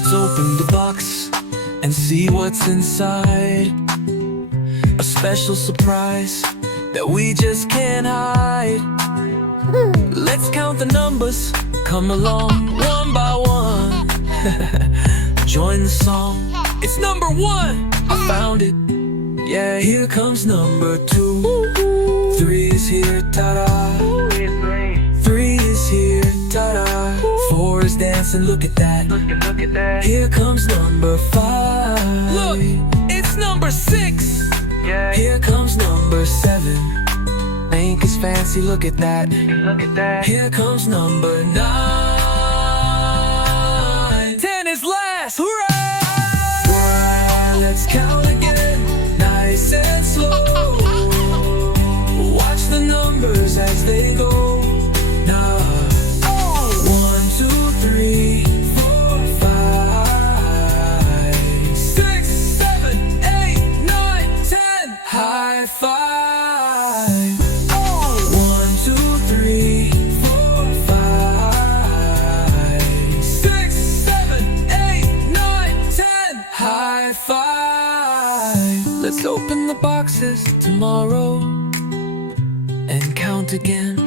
Let's open the box and see what's inside. A special surprise that we just can't hide. Let's count the numbers, come along one by one. Join the song, it's number 1. I found it, yeah, here comes number 2. 3 is here, ta-da. 3 is here, ta-da. 4 is dancing, look at that. Look at that. Here comes number 5. Look, it's number 6. Yeah. Here comes number 7. Ink is fancy, look at that. Look at that. Here comes number 9. 10 is last, hooray! Right, let's count again, nice and slow. Watch the numbers as they go. Now, 1, 2, 3, 4, 5, 6, 7, 8, 9, 10. High five. 1, 2, 3, 4, 5, 6, 7, 8, 9, 10. High five. Let's open the boxes tomorrow and count again.